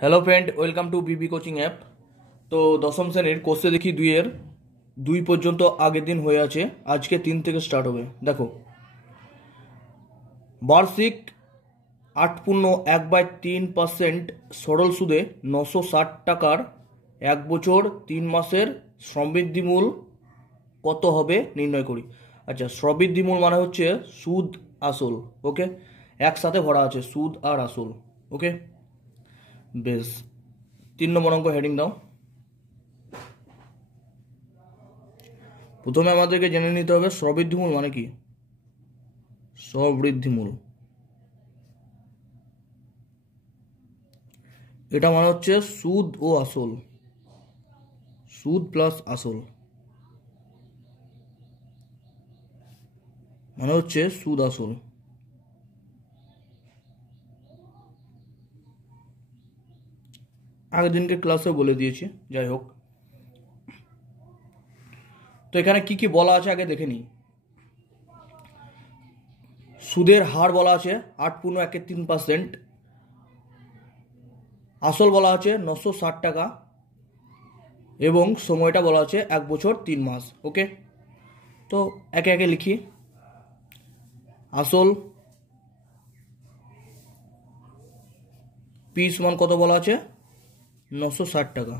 Hello friend, welcome to Bibi coaching app. তো দশম শ্রেণীর কোর্সে দেখি 2-এর 2 পর্যন্ত আগের দিন হয়ে আছে, আজকে 3 থেকে স্টার্ট হবে। দেখো, বার্ষিক 8.1/3% সরল সুদে 960 টাকার 1 বছর 3 মাসের সমৃদ্ধিমূল কত হবে নির্ণয় করি। আচ্ছা, সমৃদ্ধিমূল মানে হচ্ছে সুদ আসল, ওকে, একসাথে ভরা আছে সুদ আর আসল, ওকে। বেশ, 3 নম্বর অঙ্ক হেডিং দাও। প্রথমে আমাদেরকে জেনে নিতে হবে স্ববৃদ্ধিমূল মানে কি। স্ববৃদ্ধিমূল এটা মানে হচ্ছে সুদ ও আসল, সুদ প্লাস আসল মানে হচ্ছে সুদ আসল। আগের দিনকে ক্লাসে বলে দিয়েছি, যাই হোক। তো এখানে কি কি বলা আছে আগে দেখে নিই। সুদের হার বলা আছে 8.13%, আসল বলা আছে 960 টাকা এবং সময়টা বলা আছে 1 বছর 3 মাস, ওকে। তো একে একে লিখি। আসল পি সমান কত বলা আছে 960 টাকা।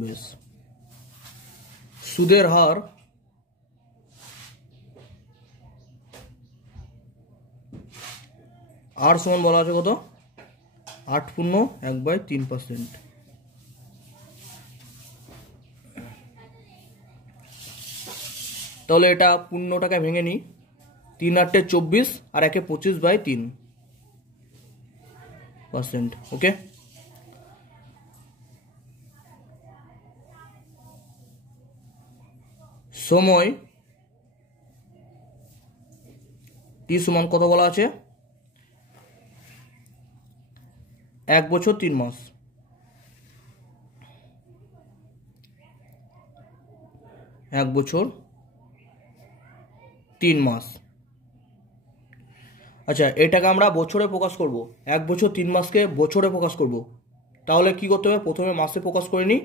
বেশ, সুদের হার আর সমান বলা আছে কত 8.1/3%। তাহলে এটা পূর্ণ টাকায় ভেঙে নিই, 3 × 8 = 24 আর 1 × 25/3%, ওকে। সময় টি সমান কত বলা আছে 1 বছর 3 মাস। 1 বছর 3 মাস। আচ্ছা, এটাকে আমরা বছরে প্রকাশ করব, 1 বছর 3 মাসকে বছরে প্রকাশ করব। তাহলে কি করতে হবে, প্রথমে মাসে প্রকাশ করে নিই,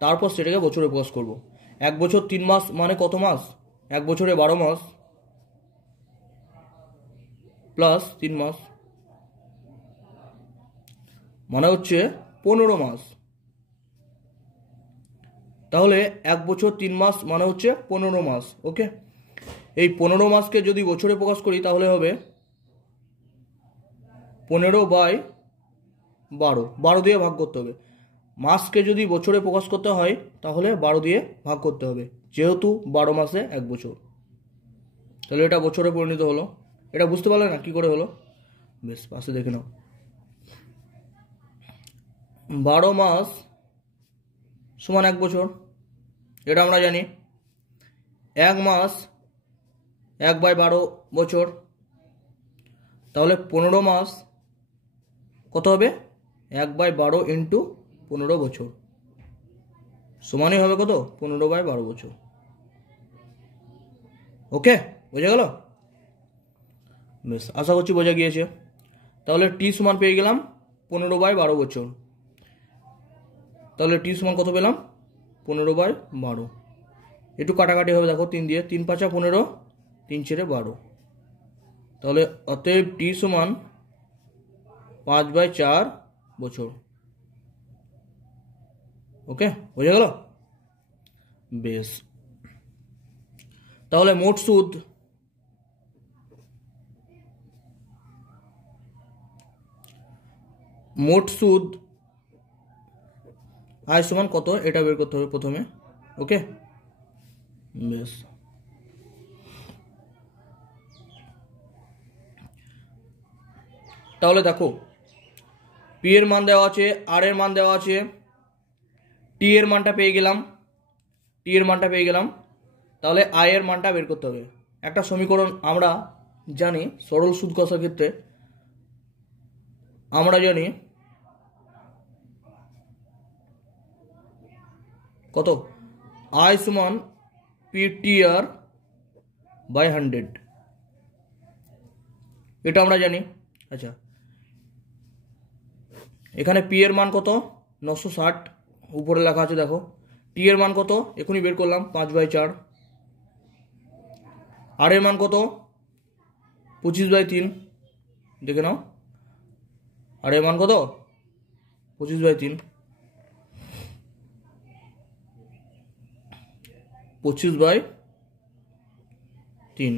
তারপর সেটাকে বছরে প্রকাশ করব। 1 বছর 3 মাস মানে কত মাস, 1 বছরে 12 মাস প্লাস 3 মাস মানে হচ্ছে 15 মাস। তাহলে 1 বছর 3 মাস মানে হচ্ছে 15 মাস, ওকে। এই 15 মাসকে যদি বছরে প্রকাশ করি তাহলে হবে 15/12, 12 দিয়ে ভাগ করতে হবে। মাসকে যদি বছরে প্রকাশ করতে হয় তাহলে 12 দিয়ে ভাগ করতে হবে, যেহেতু 12 মাসে 1 বছর। তাহলে এটা বছরে পরিণত হলো। এটা বুঝতে পারলে না কি করে হলো? বেশ, পাশে দেখে নাও। 12 মাস সমান 1 বছর, এটা আমরা জানি। 1 মাস 1/12 বছর, তাহলে 15 মাস কত হবে 1/12 × 15 বছর সমানই হবে কত 15/12 বছর, ওকে। বোঝা গেল? বেশ, আশা করছি বোঝা গিয়েছে। তাহলে টি সমান পেয়ে গেলাম 15/12 বছর। তাহলে টি সমান কত পেলাম 15/12। একটু কাটাকাটি হবে, দেখো 3 দিয়ে, 3 × 5 = 15, 3 × 12। তাহলে অতএব টি সমান 5/4 বছর, ওকে। বোঝা গেল? বেশ, তাহলে মোট সুদ আয় সমান কত এটা বের করতে হবে প্রথমে, ওকে। বেশ, তাহলে দেখো পি এর মান দেওয়া আছে, আর এর মান দেওয়া আছে, টি এর মানটা পেয়ে গেলাম। তাহলে আই এর মানটা বের করতে হবে। একটা সমীকরণ আমরা জানি সরল সুদ কষার ক্ষেত্রে, আমরা জানি কত আই সমান PTR/100, এটা আমরা জানি। আচ্ছা, এখানে পি এর মান কত 960, উপরে লেখা আছে দেখো। টি এর মান কত এখনই বের করলাম 5/4। আর এর মান কত 25/3, দেখে নাও। আর এর মান কত 25/3, 25/3,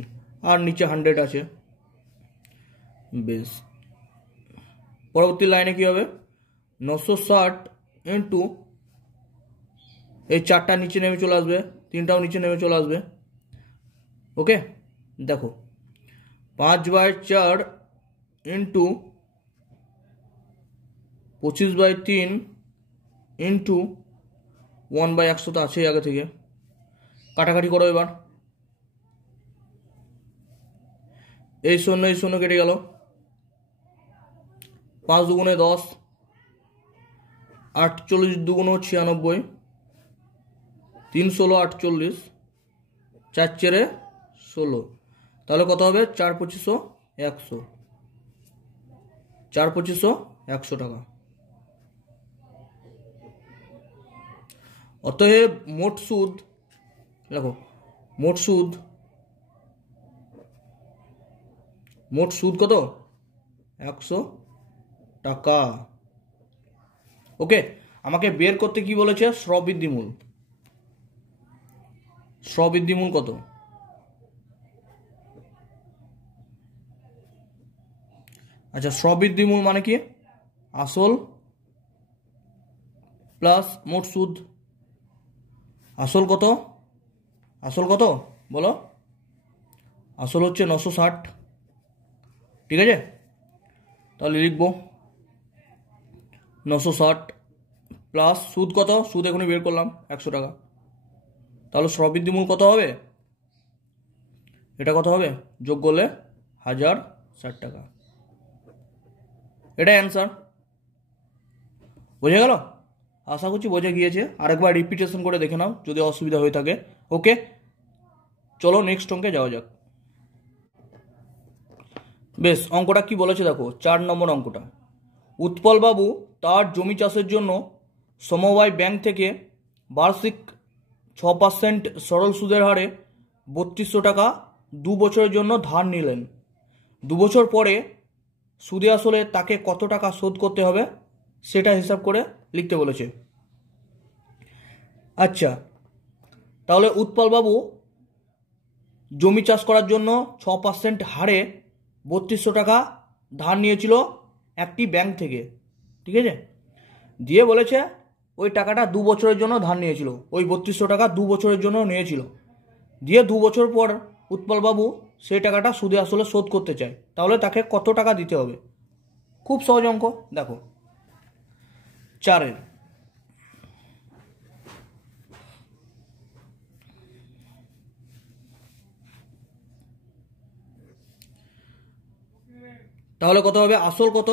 আর নিচে 100 আছে। বেশ, পরবর্তী লাইনে কি হবে 960 ইন্টু এই 4টা নিচে নেমে চলে আসবে, 3টাও নিচে নেমে চলে আসবে। ওকে, দেখো 5/4 ইন্টু 25/3 ইন্টু 1/100 তো আছেই আগে থেকে, কাটাকাটি করো এবার। এই 0 কেটে গেল, 5 দুগুণে 10, 48 দুগুণ 96, 3 ষোলো 48, 4 চেরে 16, তাহলে কত হবে 4 25 100, 4 25 100 টাকা। অতএব মোট সুদ, দেখো মোট সুদ কত 100 টাকা। ওকে, আমাকে বের করতে কি বলেছে স্ববৃদ্ধিমূল। স্ববৃদ্ধিমূল কত, আচ্ছা স্ববৃদ্ধিমূল মানে কি আসল প্লাস মোট সুদ। আসল কত বলো, আসল হচ্ছে 960, ঠিক আছে। তাহলে লিখব 960 প্লাস সুদ কত, সুদ এখনই বের করলাম 100 টাকা। তাহলে স্ববৃদ্ধিমূল কত হবে, এটা কত হবে, যোগ করলে 1060 টাকা। এটাই অ্যান্সার। বোঝা গেল? আশা করছি বোঝা গিয়েছে। আরেকবার রিপিটেশন করে দেখে নাও যদি অসুবিধা হয়ে থাকে। ওকে, চলো নেক্সট অঙ্কে যাওয়া যাক। বেশ, অঙ্কটা কি বলেছে দেখো, 4 নম্বর অঙ্কটা। উৎপলবাবু তার জমি চাষের জন্য সমবায় ব্যাংক থেকে বার্ষিক 6% সরল সুদের হারে 3200 টাকা 2 বছরের জন্য ধার নিলেন। 2 বছর পরে সুদে আসলে তাকে কত টাকা শোধ করতে হবে সেটা হিসাব করে লিখতে বলেছে। আচ্ছা, তাহলে উৎপলবাবু জমি চাষ করার জন্য 6% হারে 3200 টাকা ধার নিয়েছিল একটি ব্যাংক থেকে, ঠিক আছে। দিয়ে বলেছে ওই টাকাটা 2 বছরের জন্য ধার নিয়েছিল, ওই 3200 টাকা 2 বছরের জন্য নিয়েছিল। দিয়ে 2 বছর পর উৎপলবাবু সেই টাকাটা সুদে আসলে শোধ করতে চায়, তাহলে তাকে কত টাকা দিতে হবে। খুব সহজ অঙ্ক, দেখো 4-এর তাহলে কত হবে, আসল কত,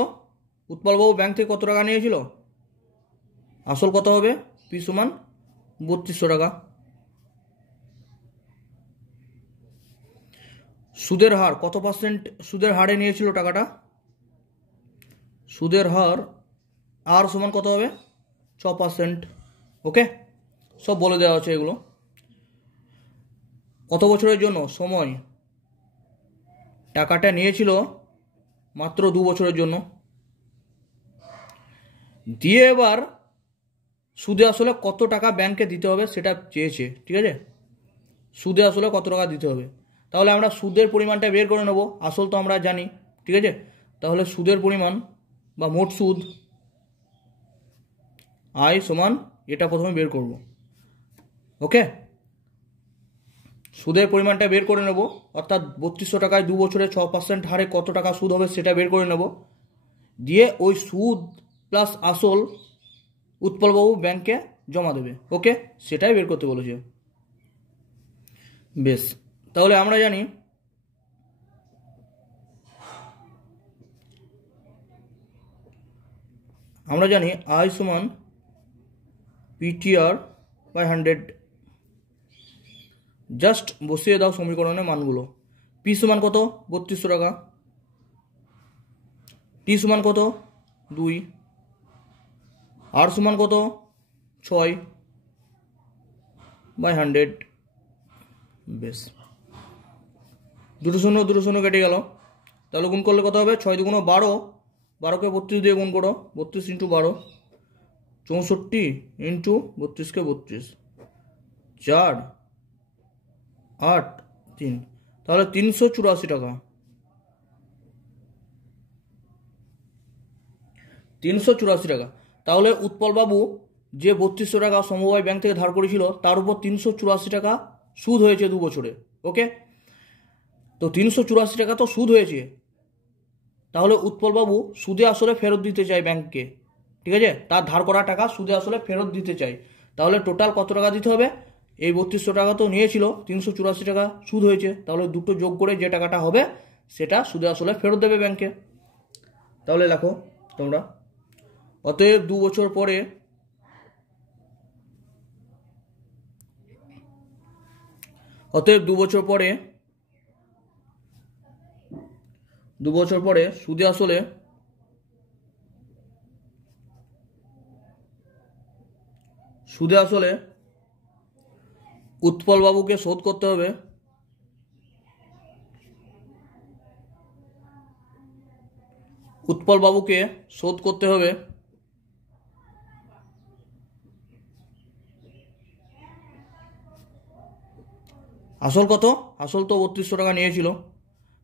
উৎপলবাবু ব্যাংক থেকে কত টাকা নিয়েছিল, আসল কত হবে, পি সমান 3200 টাকা। সুদের হার কত পার্সেন্ট, সুদের হারে নিয়েছিল টাকাটা, সুদের হার আর সমান কত হবে 6%। ওকে, সব বলে দেওয়া আছে এগুলো। কত বছরের জন্য, সময়, টাকাটা নিয়েছিল মাত্র 2 বছরের জন্য। দিয়ে এবার সুদে আসলে কত টাকা ব্যাংকে দিতে হবে সেটা চেয়েছে, ঠিক আছে। সুদে আসলে কত টাকা দিতে হবে, তাহলে আমরা সুদের পরিমাণটা বের করে নেব। আসল তো আমরা জানি, ঠিক আছে। তাহলে সুদের পরিমাণ বা মোট সুদ আয় সমান এটা প্রথমে বের করব। ওকে, সুদের পরিমাণটা বের করে নেব, অর্থাৎ 3200 টাকায় 2 বছরে 6% হারে কত টাকা সুদ হবে সেটা বের করে নেব। দিয়ে ওই সুদ প্লাস আসল উৎপলবাবু ব্যাংকে জমা দেবে। ওকে, সেটাই বের করতে বলেছে। বেশ, তাহলে আমরা জানি আই সমান পিটিআর বাই 100। জাস্ট বসিয়ে দাও সমীকরণের মানগুলো। পি সমান কত 3200 টাকা, টি সমান কত 2, আর সমান কত 6/100। বেশ, দুটো শূন্য কেটে গেল। তাহলে গুণ করলে কত হবে? 6 দুগুণ 12, 12কে 32 দিয়ে গুণ করো, 32 × 12 64 ইন্টু 32কে 32, 4 8 3, তাহলে 384 টাকা। 384 টাকা। তাহলে উৎপলবাবু যে 3200 টাকা সমবায় ব্যাংক থেকে ধার করেছিল তার উপর 384 টাকা সুদ হয়েছে 2 বছরে। ওকে, তো 384 টাকা তো সুদ হয়েছে, তাহলে উৎপলবাবু সুদে আসলে ফেরত দিতে চাই ব্যাংককে, ঠিক আছে? তার ধার করা টাকা সুদে আসলে ফেরত দিতে চাই। তাহলে টোটাল কত টাকা দিতে হবে? এই 3200 টাকা তো নিয়েছিল, 384 টাকা সুদ হয়েছে, তাহলে দুটো যোগ করে যে টাকাটা হবে সেটা সুদে আসলে ফেরত দেবে ব্যাংকে। তাহলে লেখো তোমরা, অতএব 2 বছর পরে সুদে আসলে উৎপলবাবুকে শোধ করতে হবে আসল কত? আসল তো 3200 টাকা নিয়েছিল,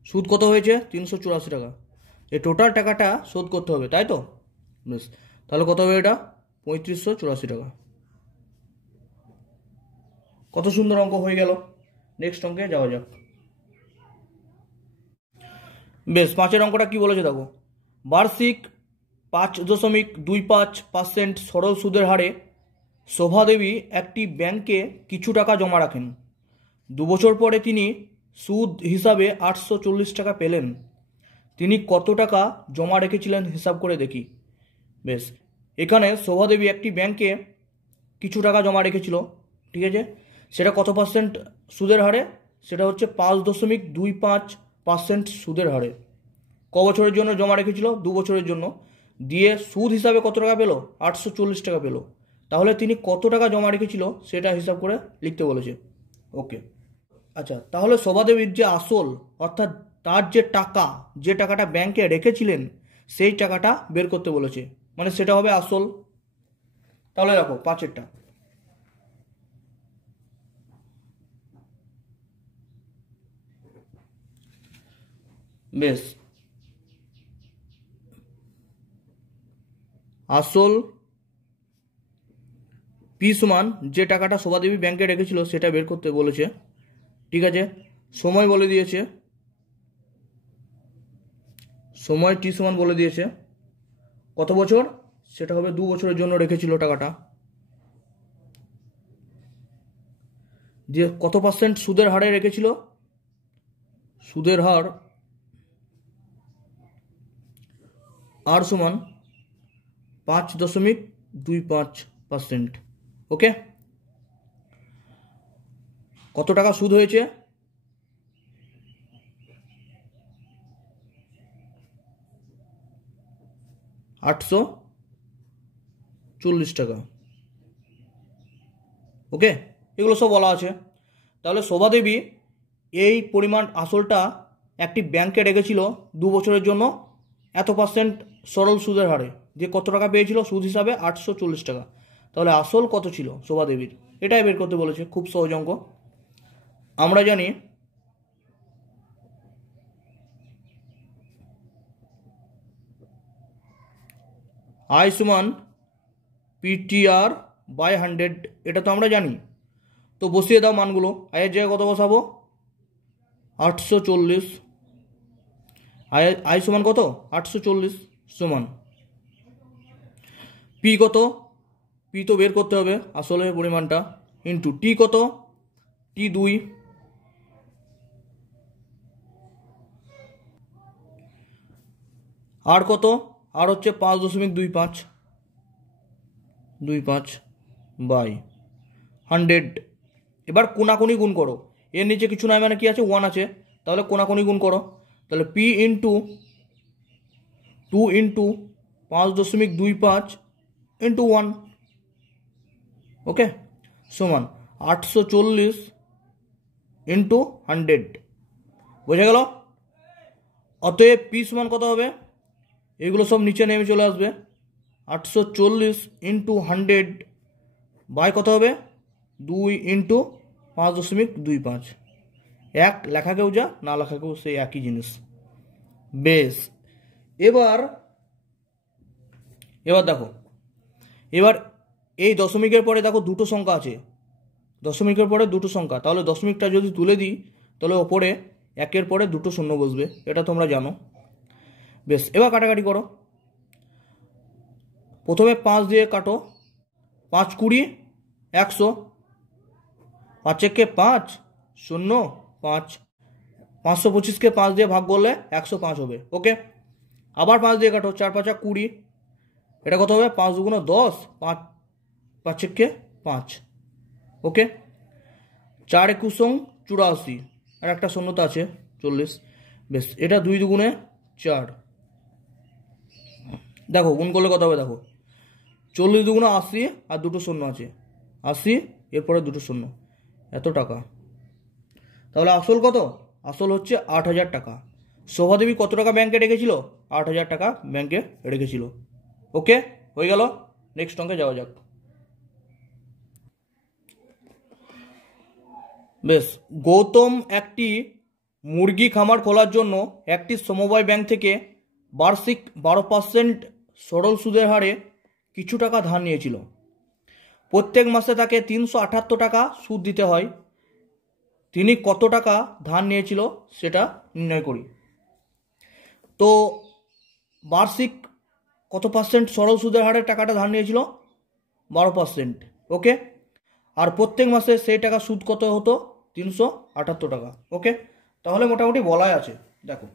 সুদ কত হয়েছে? 384 টাকা। এই টোটাল টাকাটা শোধ করতে হবে, তাই তো? বেশ, তাহলে কত হবে এটা? 3584 টাকা। কত সুন্দর অঙ্ক হয়ে গেল। নেক্সট অঙ্কে যাওয়া যাক। বেশ, 5এর অঙ্কটা কি বলেছে দেখো। বার্ষিক 5.25% সরল সুদের হারে শোভাদেবী একটি ব্যাংকে কিছু টাকা জমা রাখেন। 2 বছর পরে তিনি সুদ হিসাবে 840 টাকা পেলেন। তিনি কত টাকা জমা রেখেছিলেন হিসাব করে দেখি। বেশ, এখানে শোভাদেবী একটি ব্যাংকে কিছু টাকা জমা রেখেছিল, ঠিক আছে? সেটা কত পার্সেন্ট সুদের হারে? সেটা হচ্ছে 5.25% সুদের হারে। ক বছরের জন্য জমা রেখেছিল? 2 বছরের জন্য। দিয়ে সুদ হিসাবে কত টাকা পেলো? 840 টাকা পেলো। তাহলে তিনি কত টাকা জমা রেখেছিল সেটা হিসাব করে লিখতে বলেছে। ওকে, আচ্ছা, তাহলে শোভাদেবীর যে আসল, অর্থাৎ তার যে টাকাটা ব্যাংকে রেখেছিলেন সেই টাকাটা বের করতে বলেছে, মানে সেটা হবে আসল। তাহলে দেখো 5এরটা, বেশ, আসল পি সমান যে টাকাটা শোভাদেবী ব্যাংকে রেখেছিল সেটা বের করতে বলেছে, ঠিক আছে? সময় বলে দিয়েছে, সময় টি সমান বলে দিয়েছে। কত বছর? সেটা হবে 2 বছরের জন্য রেখেছিল টাকাটা। দিয়ে কত পার্সেন্ট সুদের হারে রেখেছিল? সুদের হার আর সমান 5.25%। ওকে, কত টাকা সুদ হয়েছে? 840 টাকা। ওকে, এগুলো সব বলা আছে। তাহলে শোভাদেবী এই পরিমাণ আসলটা একটি ব্যাংকে রেখেছিল 2 বছরের জন্য এত পার্সেন্ট সরল সুদের হারে, যে কত টাকা পেয়েছিল সুদ হিসাবে? 840 টাকা। তাহলে আসল কত ছিল শোভাদেবীর, এটাই বের করতে বলেছে। খুব সহজ অঙ্ক। আমরা জানি আই সমান PTR/100, এটা তো আমরা জানি। তো বসিয়ে দাও মানগুলো। আয়ের জায়গায় কত বসাবো? 840। আই সমান কত? 840 সমান পি কত? পি তো বের করতে হবে আসলে পরিমাণটা, ইন্টু টি কত? টি 2, আর কত? আর হচ্ছে 5.25/100। এবার কোনাকুনি গুণ করো, এর নিচে কিছু নাই মানে কি আছে? 1 আছে, তাহলে কোনাকুনি গুণ করো। তাহলে পি ইন্টু 2 ইন্টু 5.25 ইন্টু 1, ওকে, সমান 840 ইন্টু 100, বোঝা গেল। অতএব পি সমান কত হবে, এগুলো সব নিচে নেমে চলে আসবে, 840 ইন্টু 100 বাই কত হবে, 2 ইন্টু 5.25, এক লেখা কেউ যা না লেখা কেউ সেই একই জিনিস। বেশ, এবার দেখো, এবার এই দশমিকের পরে দেখো দুটো সংখ্যা আছে, দশমিকের পরে দুটো সংখ্যা, তাহলে দশমিকটা যদি তুলে দিই তাহলে ওপরে একের পরে দুটো শূন্য বসবে, এটা তোমরা জানো। বেশ, এবার কাটাকাটি করো। প্রথমে 5 দিয়ে কাটো, 5 20 100, 5 একে 5 0 5, 525কে 5 দিয়ে ভাগ করলে 105 হবে, ওকে। আবার 5 দিয়ে কাটো, 4 5 20, এটা কত হবে, 5 2 10, 5 5 একে 5, ওকে। 4 21 84, আর একটা শূন্যতা আছে 40। বেশ, এটা 2 2 4, দেখো গুণ করলে কত হবে, দেখো 40 2 80, আর দুটো শূন্য আছে 80, এরপরে দুটো শূন্য, এত টাকা। তাহলে আসল কত, আসল হচ্ছে 8,000 টাকা। শোভাদেবী কত টাকা ব্যাংকে রেখেছিল, 8,000 টাকা ব্যাংকে রেখেছিল, ওকে, হয়ে গেল। নেক্সট অঙ্কে যাওয়া যাক। বেশ, গৌতম একটি মুরগি খামার খোলার জন্য একটি সমবায় ব্যাংক থেকে বার্ষিক 12% সরল সুদের হারে কিছু টাকা ধার নিয়েছিল। প্রত্যেক মাসে তাকে 378 টাকা সুদ দিতে হয়। তিনি কত টাকা ধার নিয়েছিল সেটা নির্ণয় করি। তো বার্ষিক কত পার্সেন্ট সরল সুদের হারে টাকাটা ধার নিয়েছিল, 12%, ওকে। আর প্রত্যেক মাসে সেই টাকা সুদ কত হতো, 378 টাকা, ওকে। তাহলে মোটামুটি বলাই আছে। দেখো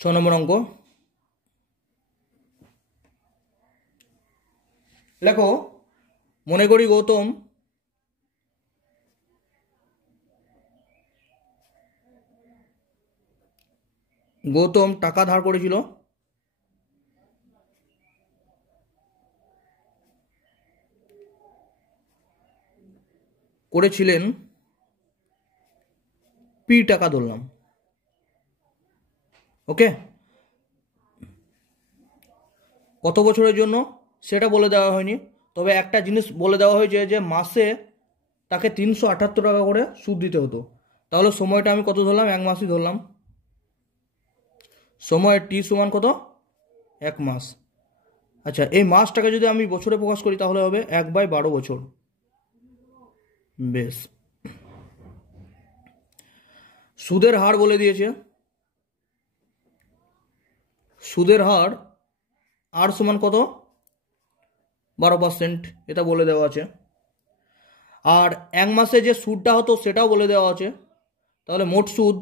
6 নম্বর অঙ্ক, লেখো, মনে করি গৌতম টাকা ধার করেছিল করেছিলেন পি টাকা ধরলাম, ওকে। কত বছরের জন্য সেটা বলে দেওয়া হয়নি, তবে একটা জিনিস বলে দেওয়া হয়েছে যে মাসে তাকে 378 টাকা করে সুদ দিতে হতো। তাহলে সময়টা আমি কত ধরলাম, 1 মাসই ধরলাম। সময় টি সমান কত, 1 মাস। আচ্ছা, এই মাসটাকে যদি আমি বছরে প্রকাশ করি তাহলে হবে 1/12 বছর। বেশ, সুদের হার বলে দিয়েছে, সুদের হার আর সমান কত, 12%, এটা বলে দেওয়া আছে। আর 1 মাসে যে সুদটা হতো সেটাও বলে দেওয়া আছে। তাহলে মোট সুদ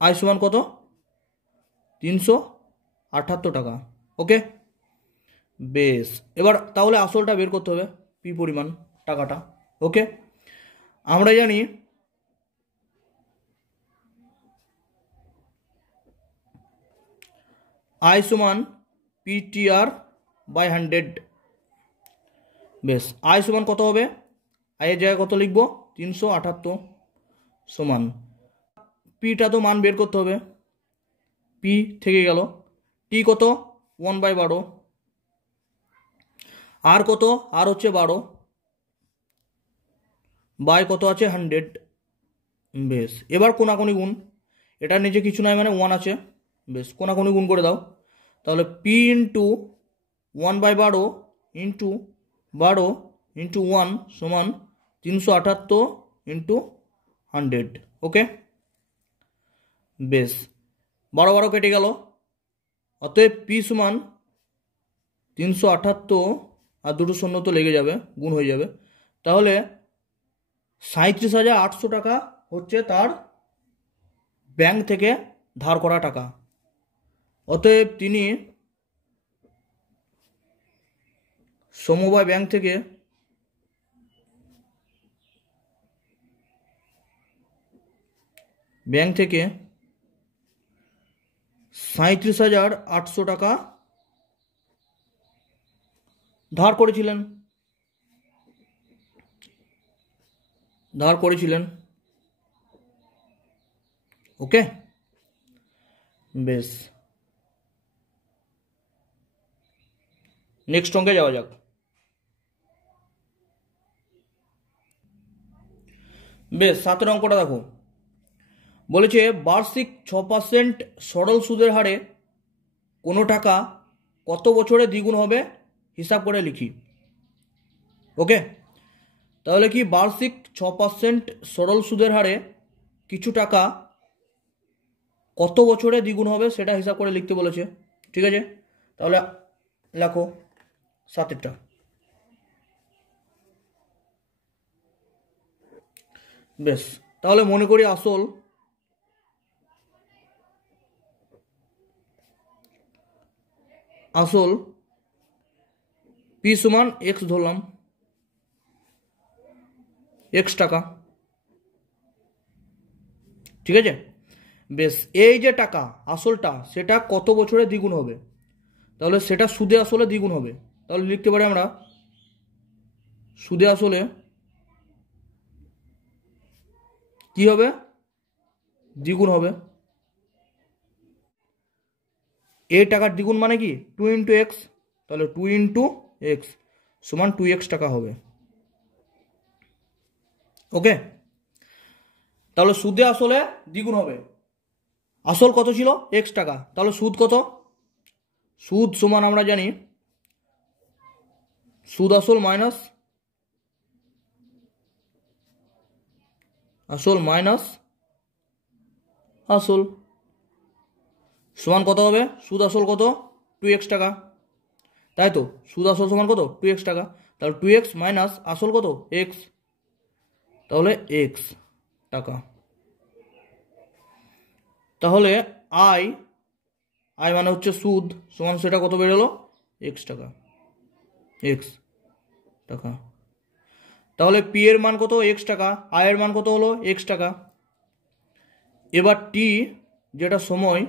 আয় সমান কত, 378 টাকা, ওকে। বেশ, এবার তাহলে আসলটা বের করতে হবে, পি পরিমাণ টাকাটা, ওকে। আমরা জানি আয় সমান পিটিআর বাই 100। বেশ, আয় সমান কত হবে, আয়ের জায়গায় কত লিখবো, 378, সমান পিটা তো মান বের করতে হবে, পি থেকে গেল, টি কত, 1/12, আর কত, আর হচ্ছে 12, বাই কত আছে 100। বেশ, এবার কোনাকুনি গুণ, এটার নিচে কিছু নাই মানে 1 আছে। বেশ, কোনাকুনি গুণ করে দাও, তাহলে পি ইন্টু 1/12 ইন্টু 12 ইন্টু 1 সমান 378 ইন্টু 100, ওকে। বেশ, 12 12 কেটে গেল, অতএব পি সমান 378, আর দুটো শূন্য তো লেগে যাবে, গুণ হয়ে যাবে। তাহলে 37,800 টাকা হচ্ছে তার ব্যাংক থেকে ধার করা টাকা। অতএব তিনি সমবায় ব্যাংক থেকে 37,800 37,800 টাকা ধার করেছিলেন। ওকে, বেশ, নেক্সট অঙ্কে যাওয়া যাক। বেশ, 7 অঙ্কটা দেখো, বলেছে বার্ষিক 6% সরল সুদের হারে কোনো টাকা কত বছরে দ্বিগুণ হবে হিসাব করে লিখি। ওকে, তাহলে কি বার্ষিক 6% সরল সুদের হারে কিছু টাকা কত বছরে দ্বিগুণ হবে সেটা হিসাব করে লিখতে বলেছে। ঠিক আছে, তাহলে লেখো 7টা। বেশ, তাহলে মনে করি আসল পি সমান এক্স ধরলাম, এক্স টাকা। ঠিক আছে, বেশ, এই যে টাকা আসলটা সেটা কত বছরে দ্বিগুণ হবে, তাহলে সেটা সুদে আসলে দ্বিগুণ হবে। তাহলে লিখতে পারি আমরা সুদে আসলে কি হবে, দ্বিগুণ হবে। এই টাকার দ্বিগুণ মানে কি 2 × x, তাহলে 2 × x সমান 2x টাকা হবে। ওকে, তাহলে সুদে আসলে দ্বিগুণ হবে। আসল কত ছিল, x টাকা, তাহলে সুদ কত, সুদ সমান আমরা জানি সুদ আসল মাইনাস আসল সমান কত হবে, সুদ আসল কত 2x টাকা, তাই তো, সুদ আসল সমান কত 2x টাকা, তাহলে 2x মাইনাস আসল কত x, তাহলে x টাকা। তাহলে আই মানে হচ্ছে সুদ সমান সেটা কত বেরোলো x টাকা, তাহলে পি এর মান কত x টাকা, আই এর মান কত হলো x টাকা। এবার টি যেটা সময়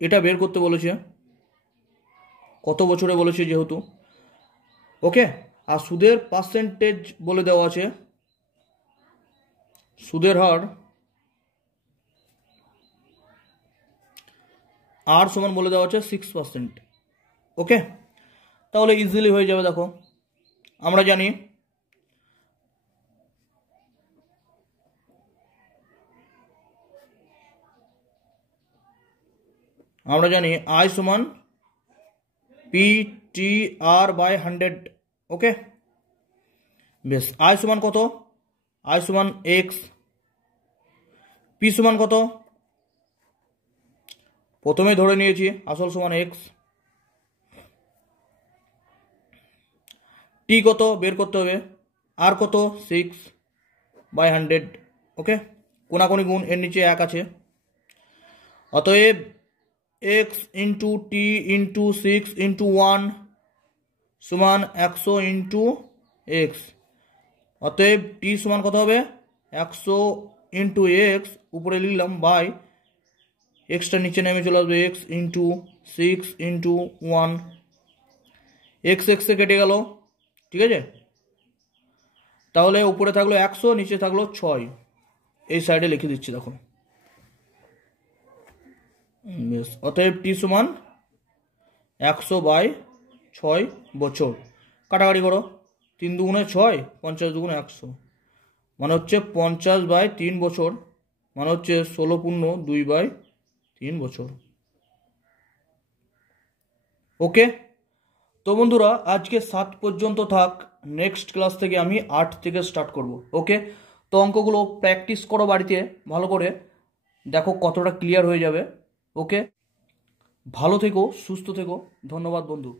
এটা বের করতে বলেছে, কত বছরে বলেছে যেহেতু। ওকে, আর সুদের পার্সেন্টেজ বলে দেওয়া আছে, সুদের হার আর সমান বলে দেওয়া আছে 6%। ওকে, তাহলে ইজিলি হয়ে যাবে। দেখো, আমরা জানি আই সমান PTR/100। ওকে, বেশ, আই সমান কত, আই সমান এক্স, পি সমান কত, প্রথমেই ধরে নিয়েছি আসল সমান এক্স, টি কত বের করতে হবে, আর কত 6/100। ওকে, কোনাকুনি গুণ, এর নিচে 1 আছে, অতএব x × t × 6 × 1 সমান 100 × x। অতএব t সমান কত হবে 100 × x, উপরে লিখলাম বাই এক্সটা নিচে নেমে চলে আসবে x × 6 × 1, x এ কেটে গেল। ঠিক আছে, তাহলে উপরে থাকলো 100, নিচে থাকলো 6, এই সাইডে লিখে দিচ্ছি দেখো। বেশ, অতএব টি সমান 100/6 বছর। কাটাকাটি করো, 3 × 2 = 6, 50 × 2 = 100, মানে হচ্ছে 50/3 বছর, মানে হচ্ছে 16×2/3 বছর। ওকে, তো বন্ধুরা আজকে 7 পর্যন্ত থাক, নেক্সট ক্লাস থেকে আমি 8 থেকে স্টার্ট করব। ওকে, তো অঙ্কগুলো প্র্যাকটিস করো বাড়িতে ভালো করে, দেখো কতটা ক্লিয়ার হয়ে যাবে। ওকে, ভালো থেকো, সুস্থ থেকো, ধন্যবাদ বন্ধু।